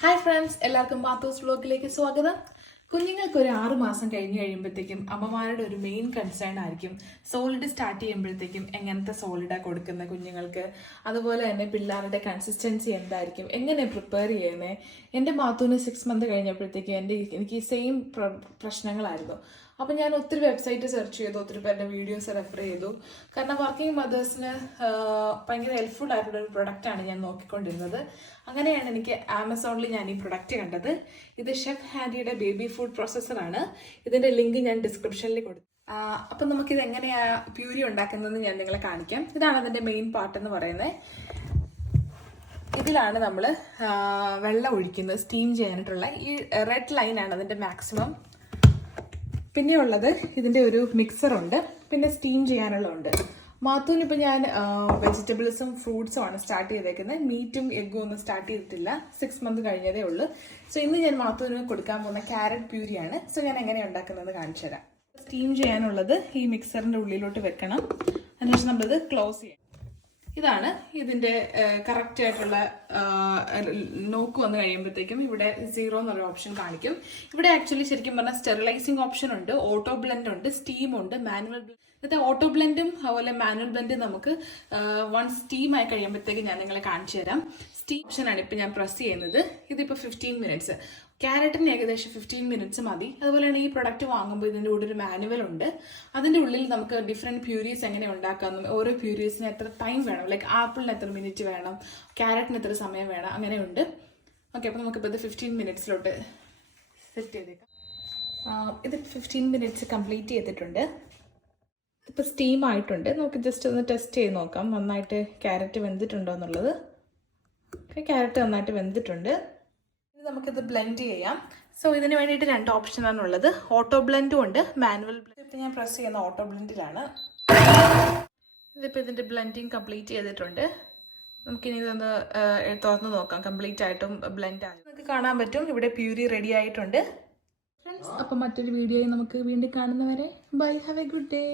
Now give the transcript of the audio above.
Hi friends, എല്ലാവർക്കും മാത്തൂസ് വ്ലോഗിലേക്ക് സ്വാഗതം. കുഞ്ഞുങ്ങൾക്ക് ഒരു 6 മാസം കഴിഞ്ഞ് കഴിയുമ്പോഴത്തേക്കും അമ്മമാരുടെ ഒരു മെയിൻ കൺസേൺ ആയിരിക്കും സോളിഡ് സ്റ്റാർട്ട് ചെയ്യുമ്പോഴത്തേക്കും എങ്ങനത്തെ സോളിഡാണ് കൊടുക്കുന്നത് കുഞ്ഞുങ്ങൾക്ക്. അതുപോലെ തന്നെ പിള്ളേരുടെ കൺസിസ്റ്റൻസി എന്തായിരിക്കും, എങ്ങനെ പ്രിപ്പയർ ചെയ്യുന്നത്. എൻ്റെ മാത്തൂന് 6 മന്ത് കഴിഞ്ഞപ്പോഴത്തേക്കും എനിക്ക് സെയിം പ്രശ്നങ്ങളായിരുന്നു. അപ്പം ഞാൻ ഒത്തിരി വെബ്സൈറ്റ് സെർച്ച് ചെയ്തു, ഒത്തിരി പേരുടെ വീഡിയോസ് റെഫർ ചെയ്തു. കാരണം വർക്കിംഗ് മദേഴ്സിന് ഭയങ്കര ഹെൽപ്ഫുൾ ആയിട്ടുള്ള ഒരു പ്രൊഡക്റ്റാണ് ഞാൻ നോക്കിക്കൊണ്ടിരുന്നത്. അങ്ങനെയാണ് എനിക്ക് ആമസോണിൽ ഞാൻ ഈ പ്രൊഡക്റ്റ് കണ്ടത്. ഇത് ഷെഫ് ഹാൻഡിയുടെ ബേബി ഫുഡ് പ്രോസസ്സറാണ്. ഇതിൻ്റെ ലിങ്ക് ഞാൻ ഡിസ്ക്രിപ്ഷനിൽ കൊടുത്തു. അപ്പം നമുക്കിത് എങ്ങനെയാണ് പ്യൂരി ഉണ്ടാക്കുന്നതെന്ന് ഞാൻ നിങ്ങളെ കാണിക്കാം. ഇതാണ് അതിൻ്റെ മെയിൻ പാർട്ട് എന്ന് പറയുന്നത്. ഇതിലാണ് നമ്മൾ വെള്ളം ഒഴിക്കുന്നത് സ്റ്റീം ചെയ്യാനായിട്ടുള്ള. ഈ റെഡ് ലൈനാണ് അതിൻ്റെ മാക്സിമം. പിന്നെ ഉള്ളത് ഇതിൻ്റെ ഒരു മിക്സറുണ്ട്, പിന്നെ സ്റ്റീം ചെയ്യാനുള്ളതുണ്ട്. മാത്തൂന് ഇപ്പം ഞാൻ വെജിറ്റബിൾസും ഫ്രൂട്ട്സും ആണ് സ്റ്റാർട്ട് ചെയ്തേക്കുന്നത്. മീറ്റും എഗ്ഗും ഒന്നും സ്റ്റാർട്ട് ചെയ്തിട്ടില്ല, 6 മന്ത് കഴിഞ്ഞതേ ഉള്ളൂ. സോ ഇന്ന് ഞാൻ മാത്തൂന് കൊടുക്കാൻ പോകുന്ന ക്യാരറ്റ് പ്യൂരിയാണ്. സോ ഞാൻ എങ്ങനെയാണ് ഉണ്ടാക്കുന്നത് കാണിച്ചു തരാം. സ്റ്റീം ചെയ്യാനുള്ളത് ഈ മിക്സറിൻ്റെ ഉള്ളിലോട്ട് വെക്കണം. അതിനുശേഷം നമ്മളിത് ക്ലോസ് ചെയ്യാം. ഇതാണ് ഇതിൻ്റെ കറക്റ്റ് ആയിട്ടുള്ള നോക്ക് വന്നു കഴിയുമ്പോഴത്തേക്കും ഇവിടെ 0 എന്നൊരു ഓപ്ഷൻ കാണിക്കും. ഇവിടെ ആക്ച്വലി ശരിക്കും പറഞ്ഞാൽ സ്റ്റെറിലൈസിങ് ഓപ്ഷൻ ഉണ്ട്, ഓട്ടോ ബ്ലെൻഡ് ഉണ്ട്, സ്റ്റീം ഉണ്ട്, മാനുവൽ ബ്ലെൻഡ്. ഇന്നത്തെ ഓട്ടോ ബ്ലെൻഡും അതുപോലെ മാനുവൽ ബ്ലെൻഡും നമുക്ക് വൺസ് സ്റ്റീം ആയി കഴിയുമ്പോഴത്തേക്കും ഞാൻ നിങ്ങളെ കാണിച്ചു തരാം. സ്റ്റീം ഓപ്ഷനാണ് ഇപ്പോൾ ഞാൻ പ്രസ് ചെയ്യുന്നത്. ഇതിപ്പോൾ 15 മിനിറ്റ്സ്, ക്യാരറ്റിന് ഏകദേശം 15 മിനിറ്റ്സ് മതി. അതുപോലെ തന്നെ ഈ പ്രൊഡക്റ്റ് വാങ്ങുമ്പോൾ ഇതിൻ്റെ കൂടെ ഒരു മാനുവൽ ഉണ്ട്. അതിൻ്റെ ഉള്ളിൽ നമുക്ക് ഡിഫറെൻറ്റ് പ്യൂരീസ് എങ്ങനെ ഉണ്ടാക്കാമെന്നും ഓരോ പ്യൂരീസിന് എത്ര ടൈം വേണം, ലൈക്ക് ആപ്പിളിന് എത്ര മിനിറ്റ് വേണം, ക്യാരറ്റിന് എത്ര സമയം വേണം, അങ്ങനെയുണ്ട്. ഓക്കെ, അപ്പോൾ നമുക്കിപ്പോൾ ഇത് 15 മിനിറ്റ്സിലോട്ട് സെറ്റ് ചെയ്തേക്കാം. ഇത് 15 മിനിറ്റ്സ് കംപ്ലീറ്റ് ചെയ്തിട്ടുണ്ട്. ഇപ്പോൾ സ്റ്റീം ആയിട്ടുണ്ട്. നമുക്ക് ജസ്റ്റ് ഒന്ന് ടെസ്റ്റ് ചെയ്ത് നോക്കാം നന്നായിട്ട് ക്യാരറ്റ് വെന്തിട്ടുണ്ടോ എന്നുള്ളത്. ക്യാരറ്റ് നന്നായിട്ട് വെന്തിട്ടുണ്ട്. നമുക്കിത് ബ്ലെൻഡ് ചെയ്യാം. സോ ഇതിന് വേണ്ടിയിട്ട് 2 ഓപ്ഷനാണ് ഉള്ളത്, ഓട്ടോ ബ്ലെൻഡും ഉണ്ട്, മാനുവൽ ബ്ലെൻഡ്. ഇപ്പോൾ ഞാൻ പ്രസ് ചെയ്യുന്ന ഓട്ടോ ബ്ലെൻഡിലാണ്. ഇതിപ്പോൾ ഇതിൻ്റെ ബ്ലെൻഡിങ് കംപ്ലീറ്റ് ചെയ്തിട്ടുണ്ട്. നമുക്കിനി ഇതൊന്ന് തുറന്ന് നോക്കാം. കംപ്ലീറ്റ് ആയിട്ടും ബ്ലെൻഡ് ആയി നമുക്ക് കാണാൻ പറ്റും. ഇവിടെ പ്യൂരി റെഡി ആയിട്ടുണ്ട്. ഫ്രണ്ട്സ്, അപ്പോൾ മറ്റൊരു വീഡിയോയിൽ നമുക്ക് വീണ്ടും കാണുന്നവരെ bye, have a good day.